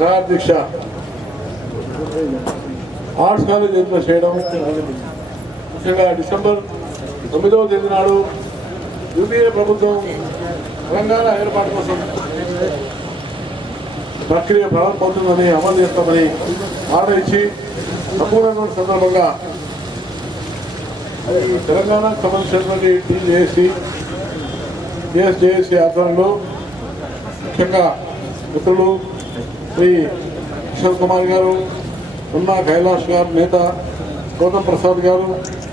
గ్రహాధ్యక్ష arts college ఏర్పాటు చేయడం, ముఖ్యంగా డిసెంబర్ 9వ తేదీ నాడు యూపీఏ ప్రభుత్వం తెలంగాణ ఏర్పాటు కోసం ప్రక్రియ ప్రారంభమవుతుందని అమలు చేస్తామని మాట ఇచ్చి సంపూర్ణ సందర్భంగా తెలంగాణకు సంబంధించినటువంటి టీజేఏసీ ఆధ్వర్యంలో ముఖ్యంగా మిత్రులు శ్రీ కిషోర్ కుమార్ గారు, ఉన్నా కైలాష్ గారు, నేత గౌతమ్ ప్రసాద్ గారు,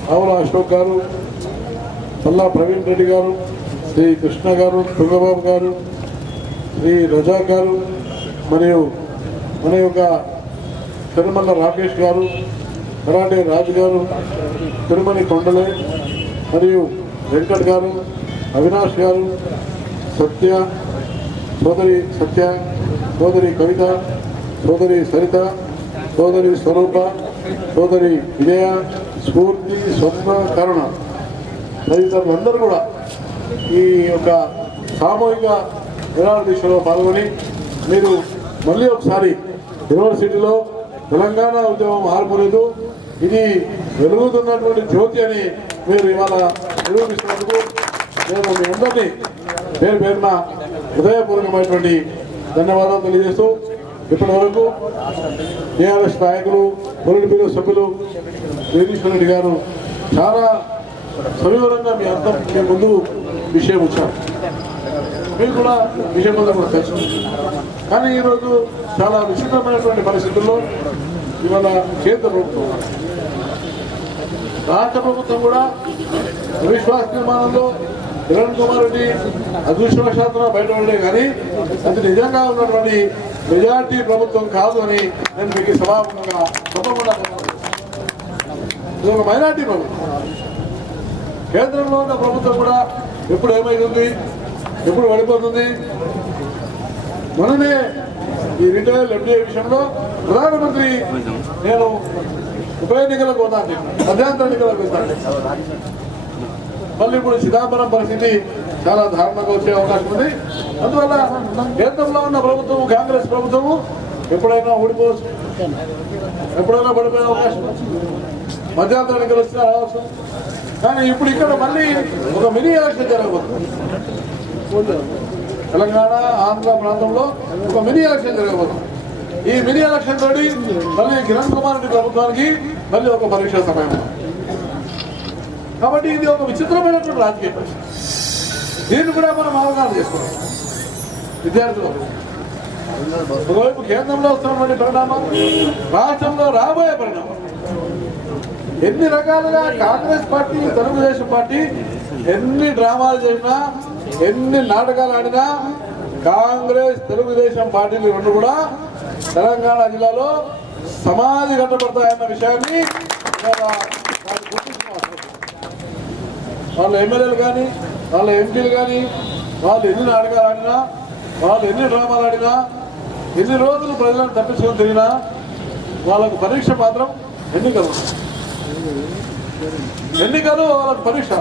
రావుల అశోక్ గారు, చల్లా ప్రవీణ్ రెడ్డి గారు, శ్రీ కృష్ణ గారు, తుంగబాబు గారు, శ్రీ రజా గారు, మరియు మన యొక్క తిరుమల రాకేష్ గారు, కరాటే రాజు గారు, తిరుమలి కొండలే, మరియు వెంకట్ గారు, అవినాష్ గారు, సోదరి సత్య, సోదరి కవిత, సోదరి సరిత, సోదరి స్వరూప, సోదరి విజయ, స్ఫూర్తి, స్వప్న, కరుణ తదితరులందరూ కూడా ఈ యొక్క సామూహిక నిరాహార దీక్షలో పాల్గొని మీరు మళ్ళీ ఒకసారి యూనివర్సిటీలో తెలంగాణ ఉద్యమం ఆర్పలేదు, ఇది వెలుగుతున్నటువంటి జ్యోతి అని మీరు ఇవాళ నిరూపిస్తున్నందుకు నేను మీ అందరినీ పేరు పేరున హృదయపూర్వకమైనటువంటి ధన్యవాదాలు తెలియజేస్తూ, ఇప్పటి వరకు టీఆర్ఎస్ నాయకులు, పొలిట్ బ్యూరో సభ్యులు జగదీశ్వర్ రెడ్డి గారు చాలా సవివరంగా మీ అర్థం మీ ముందు విషయం వచ్చారు. మీకు కూడా విషయం ముందు కూడా తెలుసు. కానీ ఈరోజు చాలా విచిత్రమైనటువంటి పరిస్థితుల్లో ఇవాళ కేంద్ర ప్రభుత్వం, రాష్ట్ర ప్రభుత్వం కూడా అవిశ్వాస నిర్మాణంలో కిరణ్ కుమార్ రెడ్డి అదృష్టవశాత్తున బయటపడే కానీ అది నిజంగా ఉన్నటువంటి మెజార్టీ ప్రభుత్వం కాదు అని నేను మీకు సభాముఖంగా చెప్పకుండా ఇది ఒక మైనార్టీ ప్రభుత్వం. కేంద్రంలో ఉన్న ప్రభుత్వం కూడా ఎప్పుడు ఏమైతుంది, ఎప్పుడు పడిపోతుంది. మననే ఈ రిటైల్ ఎఫ్డీఐ విషయంలో ప్రధానమంత్రి నేను ఉప ఎన్నికలకు పోతాను, మధ్యాంతర ఎన్నికలకు వెళ్తాను. మళ్ళీ ఇప్పుడు చిదంబరం పరిస్థితి చాలా దారుణంగా వచ్చే అవకాశం ఉంది. అందువల్ల కేంద్రంలో ఉన్న ప్రభుత్వం, కాంగ్రెస్ ప్రభుత్వము ఎప్పుడైనా ఓడిపోవచ్చు, ఎప్పుడైనా పడిపోయే అవకాశం, మధ్యాంతర ఎన్నికలు వచ్చినా రావచ్చు. కానీ ఇప్పుడు ఇక్కడ మళ్ళీ ఒక మినీ ఎలక్షన్ జరగబోతుంది. తెలంగాణ, ఆంధ్ర ప్రాంతంలో ఒక మినీ ఎలక్షన్ జరగబోతుంది. ఈ మినీ ఎలక్షన్ తోటి మళ్ళీ కిరణ్ కుమార్ రెడ్డి ప్రభుత్వానికి మళ్ళీ ఒక పరీక్ష సమయం. కాబట్టి ఇది ఒక విచిత్రమైనటువంటి రాజకీయ పరిస్థితి. దీన్ని కూడా మనం అవగాహన చేసుకోవాలి. విద్యార్థులు ఒకవైపు కేంద్రంలో వస్తున్నటువంటి పరిణామం, రాష్ట్రంలో రాబోయే పరిణామం. ఎన్ని రకాలుగా కాంగ్రెస్ పార్టీ, తెలుగుదేశం పార్టీ ఎన్ని డ్రామాలు చేసినా, ఎన్ని నాటకాలు ఆడినా కాంగ్రెస్, తెలుగుదేశం పార్టీలు రెండు కూడా తెలంగాణ జిల్లాలో సమాధి కట్టబడతాయన్న విషయాన్ని వాళ్ళ ఎమ్మెల్యేలు కానీ, వాళ్ళ ఎంపీలు కానీ, వాళ్ళు ఎన్ని నాటకాలు ఆడినా, వాళ్ళు ఎన్ని డ్రామాలు ఆడినా, ఎన్ని రోజులు ప్రజలను తప్పించుకొని తిరిగినా వాళ్ళకు పరీక్ష మాత్రం ఎన్నికలు. ఎన్నికలు వాళ్ళకు పరీక్ష.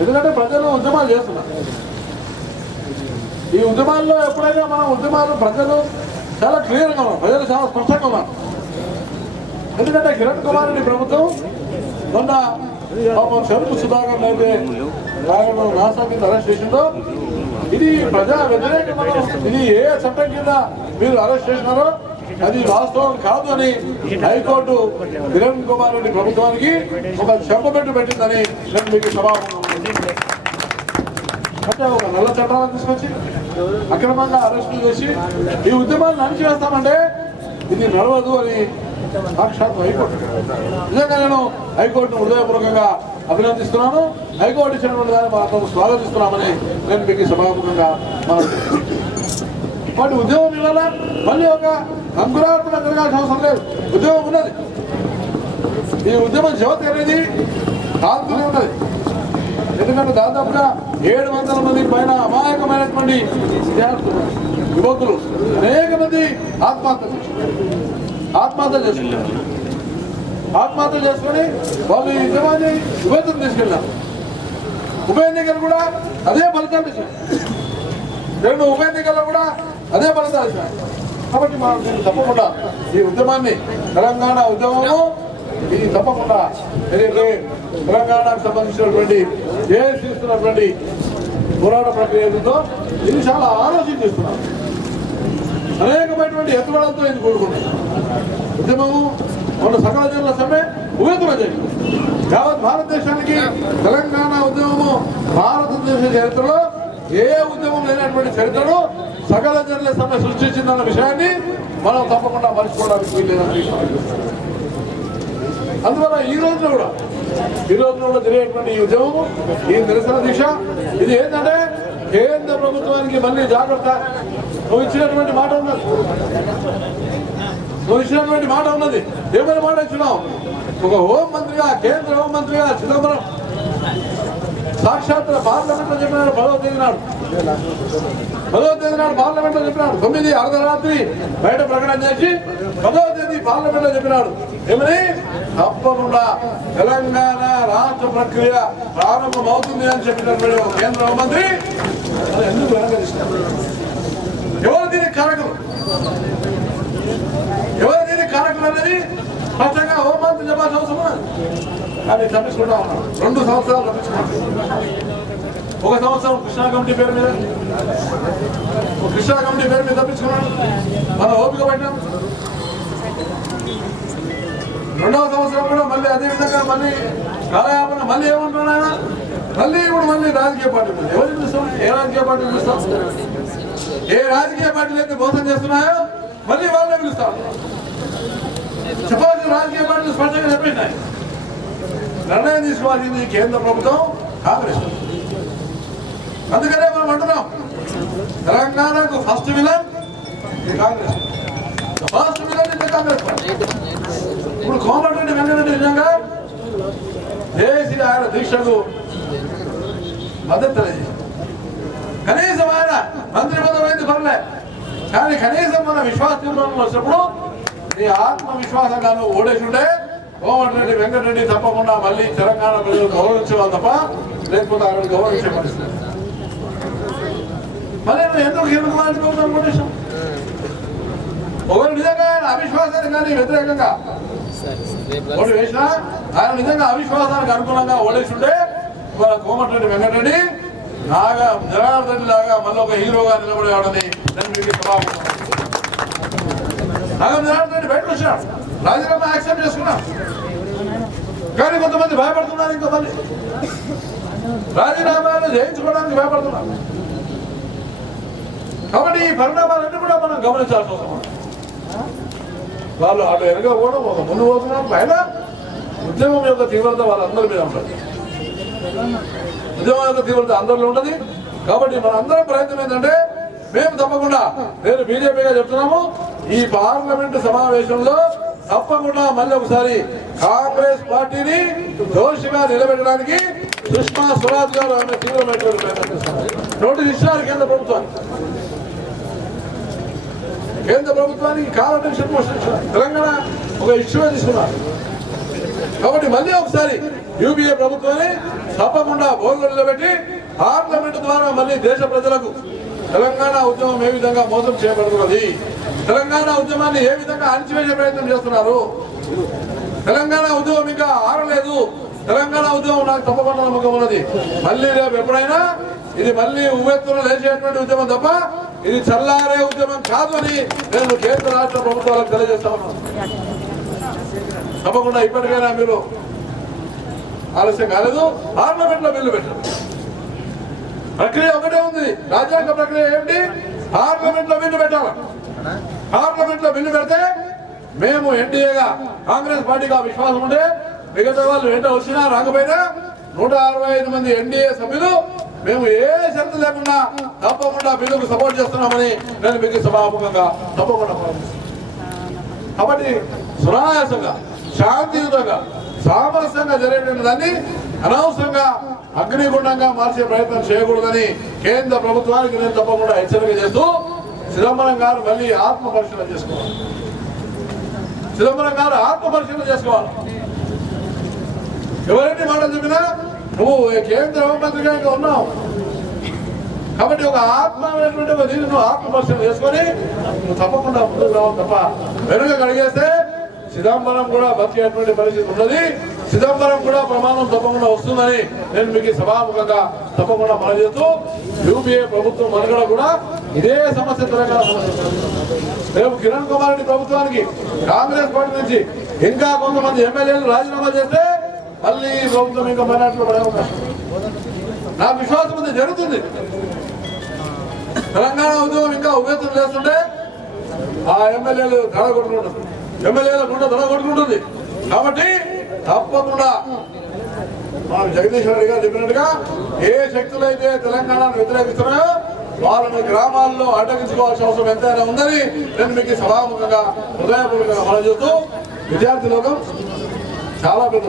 ఎందుకంటే ప్రజలు ఉద్యమాలు చేస్తున్నారు. ఈ ఉద్యమాల్లో ఎప్పుడైనా మనం ఉద్యమాలు ప్రజలు చాలా క్లియర్గా ఉన్నారు, ప్రజలు చాలా స్పష్టంగా ఉన్నారు. ఎందుకంటే కిరణ్ కుమార్ రెడ్డి ప్రభుత్వం మొన్న చెరుకు సుధాకర్ అయితే ఆయన నాసా కింద అరెస్ట్ చేసిందో ఇది ప్రజా వ్యతిరేక, ఇది ఏ చట్టం కింద మీరు అరెస్ట్ చేసినారో అది వాస్తవం కాదు అని హైకోర్టు కిరణ్ కుమార్ రెడ్డి ప్రభుత్వానికి ఒక చెప్పబెట్టు పెట్టిందని నేను మీకు సభాముఖంగా అంటే ఒక నల్ల చట్టాలను తీసుకొచ్చి అక్రమంగా అరెస్టులు చేసి ఈ ఉద్యమాన్ని అణిచివేస్తామంటే ఇది నడవదు అని సాక్షాత్ హైకోర్టు. నిజంగా నేను హైకోర్టును హృదయపూర్వకంగా అభినందిస్తున్నాను. హైకోర్టు ఇచ్చినటువంటి దాన్ని మనం స్వాగతిస్తున్నామని నేను మీకు సభాముఖంగా వాటి ఉద్యమం ఇవాళ మళ్ళీ ఒక అంకురార్పణ జరగాల్సిన అవసరం లేదు. ఉద్యమం ఉన్నది. ఈ ఉద్యమం జ్యోతి అనేది కాల్తూనే ఉన్నది. ఎందుకంటే దాదాపుగా 700 మంది పైన అమాయకమైనటువంటి విద్యార్థులు, యువకులు అనేక మంది ఆత్మహత్య చేసుకుని వాళ్ళు ఈ ఉద్యమాన్ని విభజన తీసుకెళ్ళారు. ఉప ఎన్నికలు కూడా అదే ఫలితాలు ఇచ్చారు. రెండు ఉప ఎన్నికల్లో కూడా అదే ఫలితాలు వచ్చినాయి. కాబట్టి మనం దీన్ని తప్పకుండా ఈ ఉద్యమాన్ని తెలంగాణ ఉద్యమము ఇది తప్పకుండా ఏదైతే తెలంగాణకు సంబంధించినటువంటి చేస్తున్నటువంటి పోరాట ప్రక్రియ ఏదో ఇది చాలా ఆలోచించేస్తున్నారు. అనేకమైనటువంటి ఎత్తుబడంతో ఇది కూడుకుంటుంది. ఉద్యమము మన సకల జనుల సమ్మె ఉవ్వెత్తున జరిగింది. యావత్ భారతదేశానికి తెలంగాణ ఉద్యమము భారతదేశ చరిత్రలో ఏ ఉద్యమం లేనటువంటి చరిత్రను సకల జనుల సమ్మె సృష్టించిందన్న విషయాన్ని మనం తప్పకుండా మర్చిపోవడానికి వీల్లేదని అందువల్ల ఈ రోజున కూడా జరిగేటువంటి ఈ ఉద్యమము ఈ నిరసన దీక్ష ఇది ఏంటంటే కేంద్ర ప్రభుత్వానికి మళ్ళీ జాగ్రత్త. నువ్వు ఇచ్చినటువంటి మాట ఉన్నది ఏమైనా మాట ఇచ్చినావు. ఒక హోంమంత్రిగా కేంద్ర హోంమంత్రిగా చిదంబరం సాక్షాత్ పార్లమెంట్ లో చెప్పినాడు. 10వ తేదీ నాడు పార్లమెంట్ లో చెప్పినాడు. 9 అర్ధరాత్రి బయట ప్రకటన చేసి 10వ తేదీ పార్లమెంట్ లో చెప్పినాడు. ఏమని తప్పకుండా తెలంగాణ రాష్ట్ర ప్రక్రియ ప్రారంభమవుతుంది అని చెప్పినటువంటి కేంద్ర హోంమంత్రి ఎందుకు వెనకరిస్తారు? ఎవరు దీనికి కారకులు అనేది స్పష్టంగా హోంమంత్రి చెప్పాల్సిన అవసరం. కానీ తప్పించుకుంటా ఉన్నాడు. 2 సంవత్సరాలు తప్పించుకున్నాడు. 1 సంవత్సరం కృష్ణా కమిటీ పేరు మీద తప్పించుకున్నాడు. మనం ఓపిక పట్టినాం. 2వ సంవత్సరం కూడా మళ్ళీ అదే విధంగా మళ్ళీ కాలయాపన మళ్ళీ ఏమంటున్నాడు ఆయన మళ్ళీ రాజకీయ పార్టీ ఎవరు చూస్తాం? ఏ రాజకీయ పార్టీలు చూస్తాం? ఏ రాజకీయ పార్టీలు అయితే మోసం చేస్తున్నాయో మళ్ళీ వాళ్ళే పిలుస్తాం. చెప్పాల్సిన రాజకీయ పార్టీలు స్పష్టంగా చెప్పినాయి. నిర్ణయం తీసుకోవాల్సింది కేంద్ర ప్రభుత్వం, కాంగ్రెస్. అందుకనే మనం అంటున్నాం తెలంగాణకు first villain Congress. First villain ఇది కాంగ్రెస్ పార్టీ. ఇప్పుడు కోమటిరెడ్డి వెంకటరెడ్డి నిజంగా దేశీ ఆయన దీక్షకు మద్దతు తెలియజేశారు. కనీసం ఆయన మంత్రి పదవి పర్లే, కానీ కనీసం మన విశ్వాస తీర్మానం వచ్చినప్పుడు నీ ఆత్మవిశ్వాసంగా నువ్వు ఓడేసుంటే కోమటిరెడ్డి వెంకటరెడ్డి తప్పకుండా మళ్ళీ తెలంగాణ ప్రజలు గౌరవించేవాళ్ళు తప్ప లేకపోతే ఆయన గౌరవించే పరిస్థితి. మళ్ళీ నువ్వు ఎందుకు మార్చుకోవడం ఉద్దేశం? ఒకరు నిజంగా ఆయన అవిశ్వాసానికి కానీ వ్యతిరేకంగా ఓటు వేసినా ఆయన నిజంగా అవిశ్వాసానికి అనుకూలంగా ఓడేసుంటే ఇవాళ కోమటిరెడ్డి వెంకటరెడ్డి జనార్దన్ లాగా మళ్ళీ ఒక హీరోగా నిలబడేవాడని నేను మీకు జనార్దన్ రెడ్డి బయటకు వచ్చినాడు. రాజీనామా యాక్సెప్ట్ చేసుకున్నాడు. కానీ కొంతమంది భయపడుతున్నారు. ఇంకొంతమంది రాజీనామాలు చేయించుకోవడానికి భయపడుతున్నారు. కాబట్టి ఈ పరిణామాలన్నీ కూడా మనం గమనించాల్సి వస్తుంది. వాళ్ళు అటు వెనక కూడా ఒక ముందు పోతున్నారు. పైన ఉద్యమం యొక్క తీవ్రత వాళ్ళందరి మీద ఉంటుంది. ఉద్యమం యొక్క తీవ్రత అందరిలో ఉంటుంది. కాబట్టి మన అందరం ప్రయత్నం ఏంటంటే మేము తప్పకుండా నేను బీజేపీగా చెప్తున్నాము ఈ పార్లమెంటు సమావేశంలో తప్పకుండా మళ్ళీ ఒకసారి కాంగ్రెస్ పార్టీని దోషిగా నిలబెట్టడానికి సుష్మా స్వరాజ్ గారు ఆమె తీవ్రమైనటువంటి ప్రయత్నం చేస్తున్నారు. నోటీస్ ఇచ్చినారు కేంద్ర ప్రభుత్వానికి కాల టెన్షన్ పోషించారు. తెలంగాణ ఒక ఇష్యూ తీసుకున్నారు. కాబట్టి మళ్ళీ ఒకసారి యూపీఏ ప్రభుత్వాన్ని తప్పకుండా బోర్డు నిలబెట్టి పార్లమెంటు ద్వారా మళ్ళీ దేశ ప్రజలకు తెలంగాణ ఉద్యమం ఏ విధంగా మోసం చేయబడుతున్నది, తెలంగాణ ఉద్యమాన్ని ఏ విధంగా అణచివేసే ప్రయత్నం చేస్తున్నారు, తెలంగాణ ఉద్యమం ఇంకా ఆరలేదు, తెలంగాణ ఉద్యమం నాకు తప్పకుండా నమ్మకం ఉన్నది. మళ్ళీ రేపు ఎప్పుడైనా ఇది మళ్ళీ ఉవ్వెత్తున లేచేటువంటి ఉద్యమం తప్ప ఇది చల్లారే ఉద్యమం కాదు అని నేను కేంద్ర రాష్ట్ర ప్రభుత్వాలకు తెలియజేస్తా ఉన్నాను. తప్పకుండా ఇప్పటికైనా మీరు ఆలస్యం కాలేదు. పార్లమెంట్ లో బిల్లు పెట్టారు. ప్రక్రియ ఒకటే ఉంది. రాజ్యాంగ ప్రక్రియ ఏమిటి? పార్లమెంట్ లో బిల్లు పెట్టాలి. పార్లమెంట్ లో బిల్లు పెడితే మేము ఎన్డీఏగా కాంగ్రెస్ పార్టీగా విశ్వాసం ఉంటే మిగతా వాళ్ళు ఏంటో వచ్చినా రాకపోయినా 165 మంది ఎన్డీఏ సభ్యులు మేము ఏ షరతు లేకుండా తప్పకుండా బిల్లుకు సపోర్ట్ చేస్తున్నామని నేను మీకు సభాముఖంగా తప్పకుండా కాబట్టి సునాయాసంగా శాంతియుతంగా సామరస్యంగా జరిగిన దాన్ని అనవసరంగా అగ్నిగుండంగా మార్చే ప్రయత్నం చేయకూడదని కేంద్ర ప్రభుత్వానికి నేను తప్పకుండా హెచ్చరిక చేస్తూ చిదంబరం గారు మళ్ళీ ఆత్మ పరిశీలన చేసుకోవాలి. చిదంబరం గారు ఆత్మ పరిశీలన చేసుకోవాలి. ఎవరెన్ని మాటలు చెప్పినా నువ్వు కేంద్ర హోంమంత్రిగా ఉన్నావు. కాబట్టి ఒక ఆత్మమైనటువంటి ఒక దీన్ని నువ్వు ఆత్మపరిశీలన చేసుకొని నువ్వు తప్పకుండా ముందుకు రావాలి తప్ప వెనుక కడిగేస్తే చిదంబరం కూడా బతికేటువంటి పరిస్థితి ఉన్నది. చిదంబరం కూడా ప్రమాదం తప్పకుండా వస్తుందని నేను మీకు సభాముఖంగా తప్పకుండా మనచేస్తూ యూపీఏ ప్రభుత్వం మనుగడ కూడా ఇదే సమస్య తెలంగాణ సమస్య. రేపు కిరణ్ కుమార్ రెడ్డి ప్రభుత్వానికి కాంగ్రెస్ పార్టీ నుంచి ఇంకా కొంతమంది ఎమ్మెల్యేలు రాజీనామా చేస్తే మళ్ళీ ప్రభుత్వం ఇంకా మైనార్టీలో పడే అవకాశం నాకు విశ్వాసం ఉంది, జరుగుతుంది. తెలంగాణ ఉద్యమం ఇంకా ఉభేతం చేస్తుంటే ఆ ఎమ్మెల్యేలు దడ కొట్టుకుంటుంది, ఎమ్మెల్యేల గుండె దడ కొట్టుకుంటుంది. కాబట్టి తప్పకుండా మా జగదీశ్వర రెడ్డి గారు చెప్పినట్టుగా ఏ శక్తులు అయితే తెలంగాణను వ్యతిరేకిస్తున్నాయో వాళ్ళని గ్రామాల్లో అడ్డగించుకోవాల్సిన అవసరం ఎంతైనా ఉందని నేను మీకు సభాముఖంగా హృదయపూర్వకంగా మనం చేస్తూ విద్యార్థి లోకం చాలా పెద్ద